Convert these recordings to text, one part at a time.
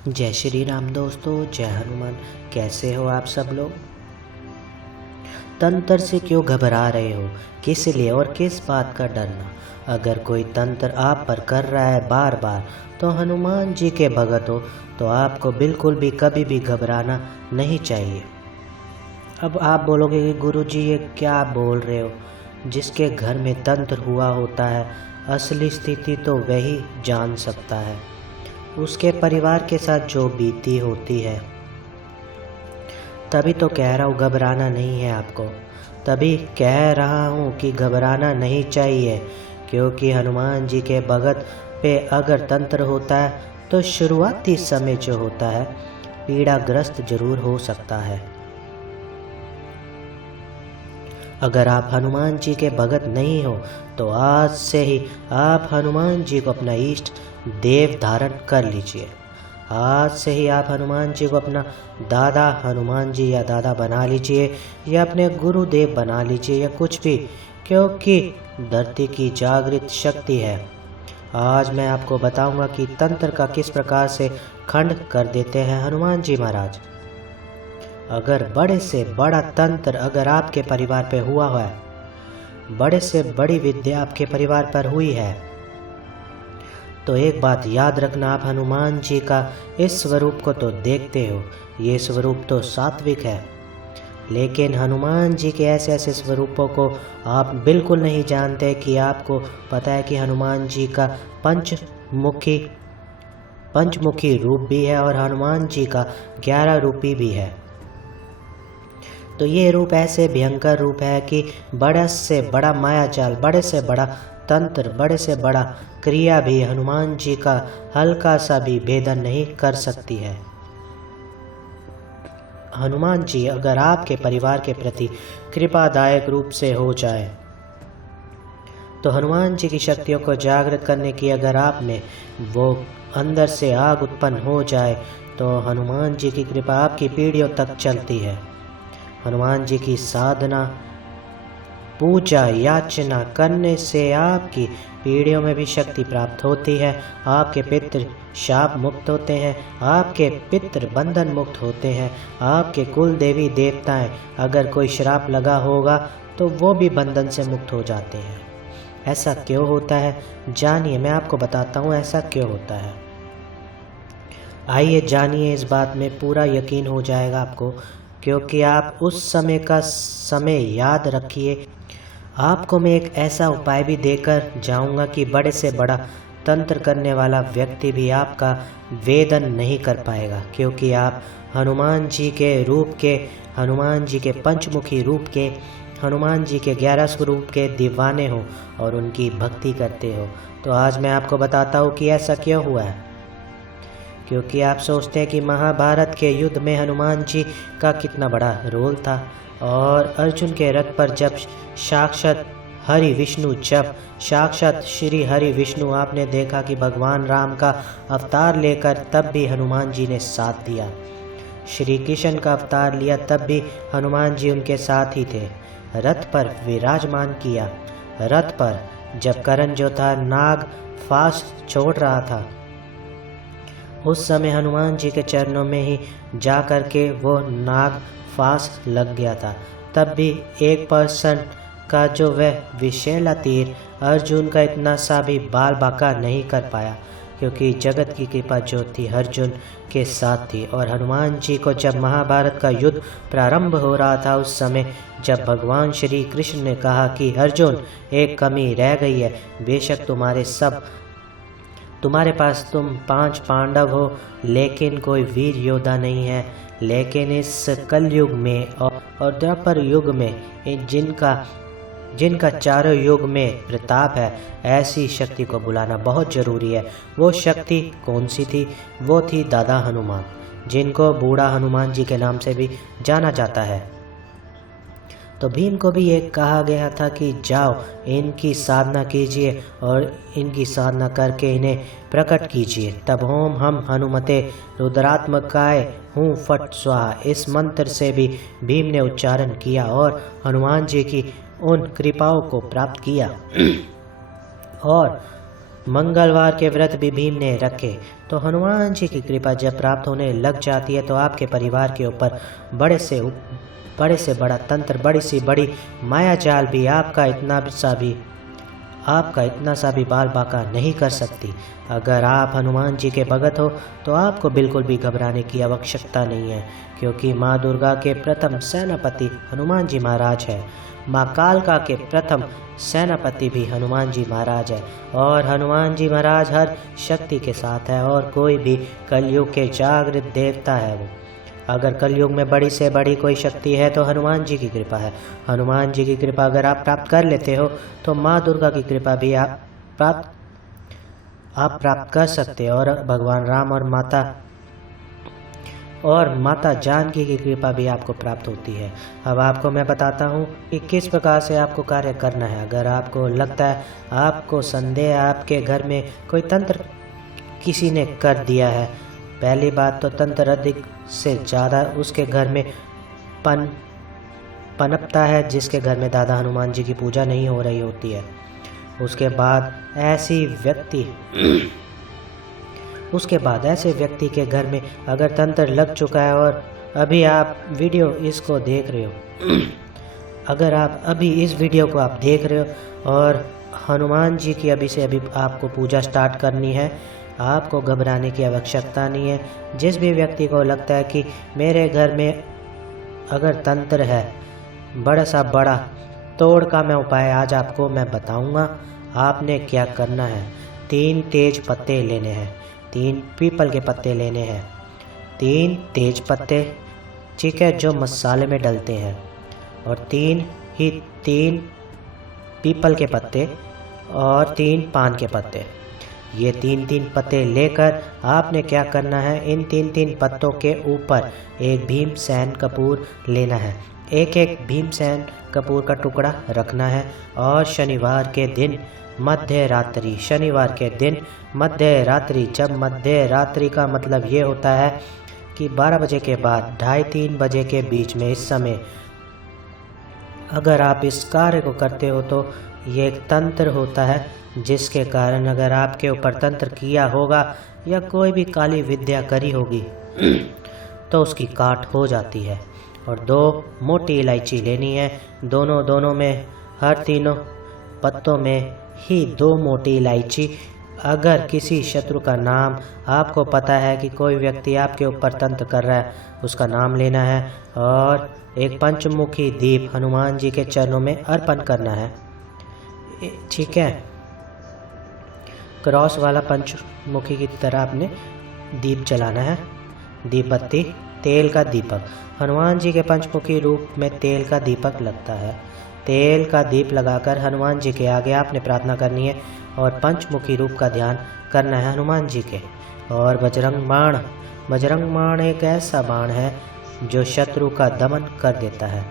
जय श्री राम दोस्तों, जय हनुमान। कैसे हो आप सब लोग? तंत्र से क्यों घबरा रहे हो? किस लिए और किस बात का डरना? अगर कोई तंत्र आप पर कर रहा है बार बार तो हनुमान जी के भगत हो तो आपको बिल्कुल भी कभी भी घबराना नहीं चाहिए। अब आप बोलोगे कि गुरु जी ये क्या बोल रहे हो? जिसके घर में तंत्र हुआ होता है असली स्थिति तो वही जान सकता है, उसके परिवार के साथ जो बीती होती है। तभी तो कह रहा हूँ घबराना नहीं है आपको, तभी कह रहा हूँ कि घबराना नहीं चाहिए, क्योंकि हनुमान जी के भगत पे अगर तंत्र होता है तो शुरुआती समय जो होता है पीड़ाग्रस्त जरूर हो सकता है। अगर आप हनुमान जी के भगत नहीं हो तो आज से ही आप हनुमान जी को अपना इष्ट देव धारण कर लीजिए। आज से ही आप हनुमान जी को अपना दादा हनुमान जी या दादा बना लीजिए या अपने गुरुदेव बना लीजिए या कुछ भी, क्योंकि धरती की जागृत शक्ति है। आज मैं आपको बताऊंगा कि तंत्र का किस प्रकार से खंड कर देते हैं हनुमान जी महाराज। अगर बड़े से बड़ा तंत्र अगर आपके परिवार पे हुआ है, बड़े से बड़ी विद्या आपके परिवार पर हुई है, तो एक बात याद रखना, आप हनुमान जी का इस स्वरूप को तो देखते हो, ये स्वरूप तो सात्विक है, लेकिन हनुमान जी के ऐसे ऐसे स्वरूपों को आप बिल्कुल नहीं जानते कि आपको पता है कि हनुमान जी का पंचमुखी रूप भी है और हनुमान जी का 11 रूपी भी है। तो ये रूप ऐसे भयंकर रूप है कि बड़े से बड़ा मायाजाल, बड़े से बड़ा तंत्र, बड़े से बड़ा क्रिया भी हनुमान जी का हल्का सा भी भेदन नहीं कर सकती है। हनुमान जी अगर आपके परिवार के प्रति कृपादायक रूप से हो जाए तो हनुमान जी की शक्तियों को जागृत करने की अगर आप में वो अंदर से आग उत्पन्न हो जाए तो हनुमान जी की कृपा आपकी पीढ़ियों तक चलती है। हनुमान जी की साधना, पूजा, याचना करने से आपकी पीढ़ियों में भी शक्ति प्राप्त होती है। आपके पितृ शाप मुक्त होते हैं, आपके पितृ बंधन मुक्त होते हैं, आपके कुल देवी देवताएं अगर कोई श्राप लगा होगा तो वो भी बंधन से मुक्त हो जाते हैं। ऐसा क्यों होता है जानिए, मैं आपको बताता हूँ ऐसा क्यों होता है। आइए जानिए, इस बात में पूरा यकीन हो जाएगा आपको, क्योंकि आप उस समय का समय याद रखिए। आपको मैं एक ऐसा उपाय भी देकर जाऊंगा कि बड़े से बड़ा तंत्र करने वाला व्यक्ति भी आपका वेदन नहीं कर पाएगा, क्योंकि आप हनुमान जी के रूप के, हनुमान जी के पंचमुखी रूप के, हनुमान जी के 11 स्वरूप के दीवाने हो और उनकी भक्ति करते हो। तो आज मैं आपको बताता हूँ कि ऐसा क्यों हुआ है। क्योंकि आप सोचते हैं कि महाभारत के युद्ध में हनुमान जी का कितना बड़ा रोल था और अर्जुन के रथ पर जब साक्षात श्री हरि विष्णु आपने देखा कि भगवान राम का अवतार लेकर, तब भी हनुमान जी ने साथ दिया। श्री कृष्ण का अवतार लिया तब भी हनुमान जी उनके साथ ही थे, रथ पर विराजमान किया। रथ पर जब करण जो था नाग फांस छोड़ रहा था, उस समय हनुमान जी के चरणों में ही जा कर के वो नाग फांस लग गया था। तब भी 1% का जो वह विषैला तीर अर्जुन का इतना सा भी बाल बांका नहीं कर पाया, क्योंकि जगत की कृपा जो थी अर्जुन के साथ थी। और हनुमान जी को जब महाभारत का युद्ध प्रारंभ हो रहा था, उस समय जब भगवान श्री कृष्ण ने कहा कि अर्जुन एक कमी रह गई है, बेशक तुम्हारे पास तुम 5 पांडव हो लेकिन कोई वीर योद्धा नहीं है, लेकिन इस कलयुग में और द्वापर युग में जिनका चारों युग में प्रताप है, ऐसी शक्ति को बुलाना बहुत जरूरी है। वो शक्ति कौन सी थी? वो थी दादा हनुमान, जिनको बूढ़ा हनुमान जी के नाम से भी जाना जाता है। तो भीम को भी ये कहा गया था कि जाओ इनकी साधना कीजिए और इनकी साधना करके इन्हें प्रकट कीजिए। तब ओम हम हनुमते रुद्रात्मकाय हूँ फट स्वाहा, इस मंत्र से भी भीम ने उच्चारण किया और हनुमान जी की उन कृपाओं को प्राप्त किया। और मंगलवार के व्रत भी भीम ने रखे तो हनुमान जी की कृपा जब प्राप्त होने लग जाती है तो आपके परिवार के ऊपर बड़े से बड़ा तंत्र, बड़ी से बड़ी माया जाल भी आपका इतना सा भी बाल बांका नहीं कर सकती। अगर आप हनुमान जी के भगत हो तो आपको बिल्कुल भी घबराने की आवश्यकता नहीं है, क्योंकि माँ दुर्गा के प्रथम सेनापति हनुमान जी महाराज है। माँ कालका के प्रथम सेनापति भी हनुमान जी महाराज है और हनुमान जी महाराज हर शक्ति के साथ है और कोई भी कलयुग के जागृत देवता है वो। अगर कलयुग में बड़ी से बड़ी कोई शक्ति है तो हनुमान जी की कृपा है। हनुमान जी की कृपा अगर आप प्राप्त कर लेते हो तो माँ दुर्गा की कृपा भी आप प्राप्त कर सकते हो और भगवान राम और माता जानकी की कृपा भी आपको प्राप्त होती है। अब आपको मैं बताता हूँ कि किस प्रकार से आपको कार्य करना है। अगर आपको लगता है, आपको संदेह आपके घर में कोई तंत्र किसी ने कर दिया है, पहली बात तो तंत्र अधिक से ज़्यादा उसके घर में पनपता है जिसके घर में दादा हनुमान जी की पूजा नहीं हो रही होती है। उसके बाद ऐसे व्यक्ति के घर में अगर तंत्र लग चुका है और अभी आप वीडियो इसको देख रहे हो, अगर आप अभी इस वीडियो को आप देख रहे हो और हनुमान जी की अभी से अभी आपको पूजा स्टार्ट करनी है, आपको घबराने की आवश्यकता नहीं है। जिस भी व्यक्ति को लगता है कि मेरे घर में अगर तंत्र है, बड़ा तोड़ का मैं उपाय आज आपको मैं बताऊंगा। आपने क्या करना है, 3 तेज पत्ते लेने हैं, 3 पीपल के पत्ते लेने हैं, 3 तेज पत्ते, ठीक है, जो मसाले में डलते हैं, और 3 पीपल के पत्ते और 3 पान के पत्ते। ये 3 पत्ते लेकर आपने क्या करना है, इन 3 पत्तों के ऊपर एक भीमसेन कपूर लेना है, एक भीमसेन कपूर का टुकड़ा रखना है और शनिवार के दिन मध्य रात्रि, जब मध्य रात्रि का मतलब ये होता है कि 12 बजे के बाद 2:30-3 बजे के बीच में, इस समय अगर आप इस कार्य को करते हो तो ये एक तंत्र होता है जिसके कारण अगर आपके ऊपर तंत्र किया होगा या कोई भी काली विद्या करी होगी तो उसकी काट हो जाती है। और 2 मोटी इलायची लेनी है, दोनों में, हर 3 पत्तों में ही 2 मोटी इलायची। अगर किसी शत्रु का नाम आपको पता है कि कोई व्यक्ति आपके ऊपर तंत्र कर रहा है, उसका नाम लेना है और एक पंचमुखी दीप हनुमान जी के चरणों में अर्पण करना है, ठीक है। क्रॉस वाला पंचमुखी की तरह आपने दीप जलाना है, दीप बत्ती, तेल का दीपक। हनुमान जी के पंचमुखी रूप में तेल का दीपक लगता है। तेल का दीप लगाकर हनुमान जी के आगे आपने प्रार्थना करनी है और पंचमुखी रूप का ध्यान करना है हनुमान जी के। और बजरंग बाण एक ऐसा बाण है जो शत्रु का दमन कर देता है,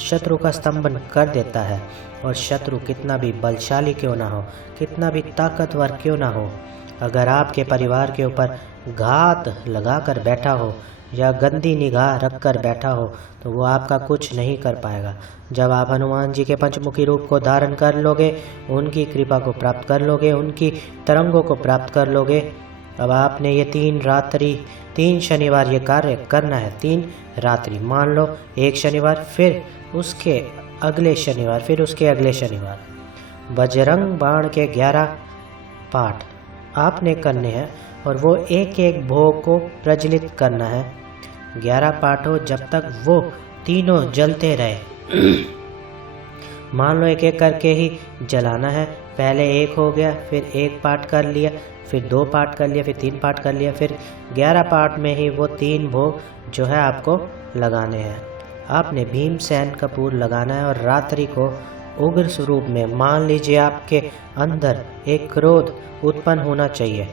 शत्रु का स्तंभन कर देता है। और शत्रु कितना भी बलशाली क्यों ना हो, कितना भी ताकतवर क्यों ना हो, अगर आपके परिवार के ऊपर घात लगाकर बैठा हो या गंदी निगाह रखकर बैठा हो तो वो आपका कुछ नहीं कर पाएगा। जब आप हनुमान जी के पंचमुखी रूप को धारण कर लोगे, उनकी कृपा को प्राप्त कर लोगे, उनकी तरंगों को प्राप्त कर लोगे। अब आपने ये 3 शनिवार ये कार्य करना है, 3 रात्रि, मान लो एक शनिवार, फिर उसके अगले शनिवार, फिर उसके अगले शनिवार। बजरंग बाण के 11 पाठ आपने करने हैं और वो एक भोग को प्रज्वलित करना है। 11 पाठ हो जब तक वो तीनों जलते रहे। मान लो एक करके ही जलाना है। पहले 1 हो गया, फिर 1 पाठ कर लिया, फिर 2 पाठ कर लिया, फिर 3 पाठ कर लिया, फिर 11 पाठ में ही वो 3 भोग जो है आपको लगाने हैं। आपने भीमसेन कपूर लगाना है और रात्रि को उग्र स्वरूप में, मान लीजिए आपके अंदर एक क्रोध उत्पन्न होना चाहिए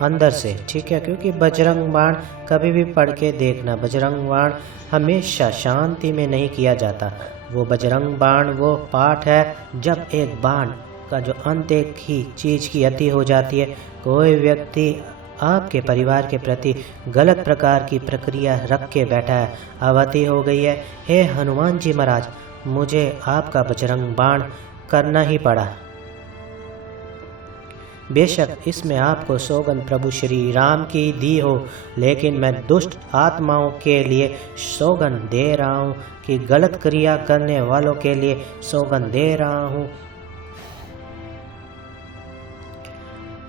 अंदर से, ठीक है, क्योंकि बजरंग बाण कभी भी पढ़ के देखना, बजरंग बाण हमेशा शांति में नहीं किया जाता। वो बजरंग बाण वो पाठ है जब एक बाण का जो अंत एक ही चीज़ की अति हो जाती है, कोई व्यक्ति आपके परिवार के प्रति गलत प्रकार की प्रक्रिया रख के बैठा है, अवधि हो गई है, हे हनुमान जी महाराज मुझे आपका बजरंग बाण करना ही पड़ा, बेशक इसमें आपको सौगंध प्रभु श्री राम की दी हो, लेकिन मैं दुष्ट आत्माओं के लिए सौगंध दे रहा हूँ कि गलत क्रिया करने वालों के लिए सौगंध दे रहा हूँ,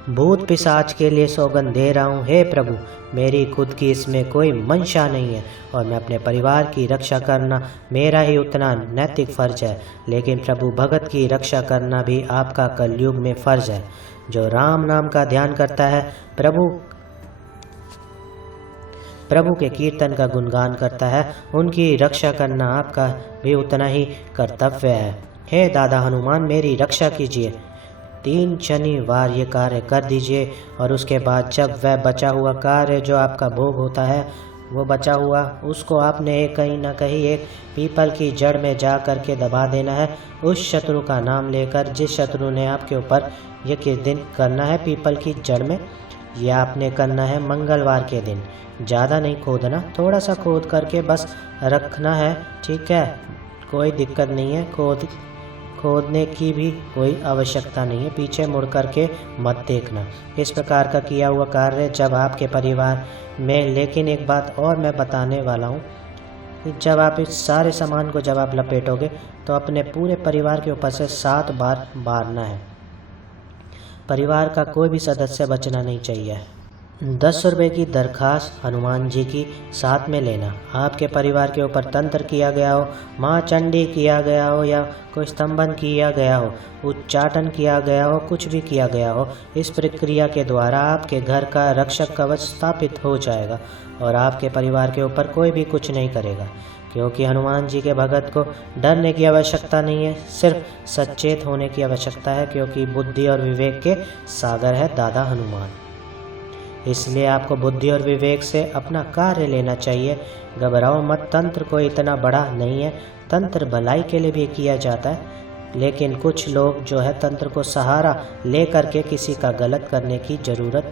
भूत पिशाच के लिए सौगंध दे रहा हूँ। हे प्रभु, मेरी खुद की इसमें कोई मंशा नहीं है और मैं अपने परिवार की रक्षा करना मेरा ही उतना नैतिक फ़र्ज है, लेकिन प्रभु भगत की रक्षा करना भी आपका कलयुग में फ़र्ज है। जो राम नाम का ध्यान करता है, प्रभु के कीर्तन का गुणगान करता है, उनकी रक्षा करना आपका भी उतना ही कर्तव्य है। हे दादा हनुमान, मेरी रक्षा कीजिए। 3 शनिवार ये कार्य कर दीजिए और उसके बाद जब वह बचा हुआ कार्य जो आपका भोग होता है, वो बचा हुआ उसको आपने कहीं ना कहीं एक पीपल की जड़ में जा कर के दबा देना है। उस शत्रु का नाम लेकर, जिस शत्रु ने आपके ऊपर ये किस दिन करना है पीपल की जड़ में, ये आपने करना है मंगलवार के दिन। ज़्यादा नहीं खोदना, थोड़ा सा खोद करके बस रखना है, ठीक है, कोई दिक्कत नहीं है। खोदने की भी कोई आवश्यकता नहीं है, पीछे मुड़ करके मत देखना। इस प्रकार का किया हुआ कार्य जब आपके परिवार में, लेकिन एक बात और मैं बताने वाला हूँ कि जब आप इस सारे सामान को जब आप लपेटोगे तो अपने पूरे परिवार के ऊपर से 7 बार मारना है। परिवार का कोई भी सदस्य बचना नहीं चाहिए। 10 रुपये की दरखास्त हनुमान जी की साथ में लेना। आपके परिवार के ऊपर तंत्र किया गया हो, माँ चंडी किया गया हो या कोई स्तंभन किया गया हो, उच्चाटन किया गया हो, कुछ भी किया गया हो, इस प्रक्रिया के द्वारा आपके घर का रक्षक कवच स्थापित हो जाएगा और आपके परिवार के ऊपर कोई भी कुछ नहीं करेगा, क्योंकि हनुमान जी के भगत को डरने की आवश्यकता नहीं है, सिर्फ सचेत होने की आवश्यकता है, क्योंकि बुद्धि और विवेक के सागर है दादा हनुमान। इसलिए आपको बुद्धि और विवेक से अपना कार्य लेना चाहिए। घबराओ मत, तंत्र कोई इतना बड़ा नहीं है, तंत्र भलाई के लिए भी किया जाता है, लेकिन कुछ लोग जो है तंत्र को सहारा ले करके किसी का गलत करने की ज़रूरत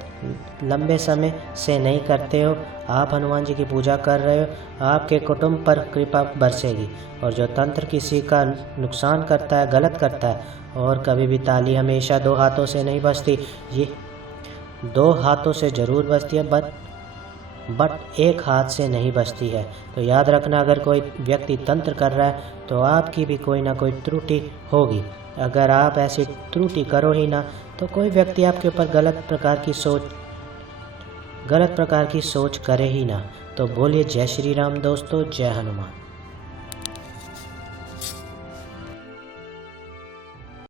लंबे समय से नहीं करते हो। आप हनुमान जी की पूजा कर रहे हो, आपके कुटुंब पर कृपा बरसेगी। और जो तंत्र किसी का नुकसान करता है, गलत करता है, और कभी भी ताली हमेशा 2 हाथों से नहीं बजती, ये 2 हाथों से ज़रूर बजती है, बट 1 हाथ से नहीं बजती है। तो याद रखना, अगर कोई व्यक्ति तंत्र कर रहा है तो आपकी भी कोई ना कोई त्रुटि होगी। अगर आप ऐसी त्रुटि करो ही ना, तो कोई व्यक्ति आपके ऊपर गलत प्रकार की सोच करे ही ना। तो बोलिए जय श्री राम दोस्तों, जय हनुमान।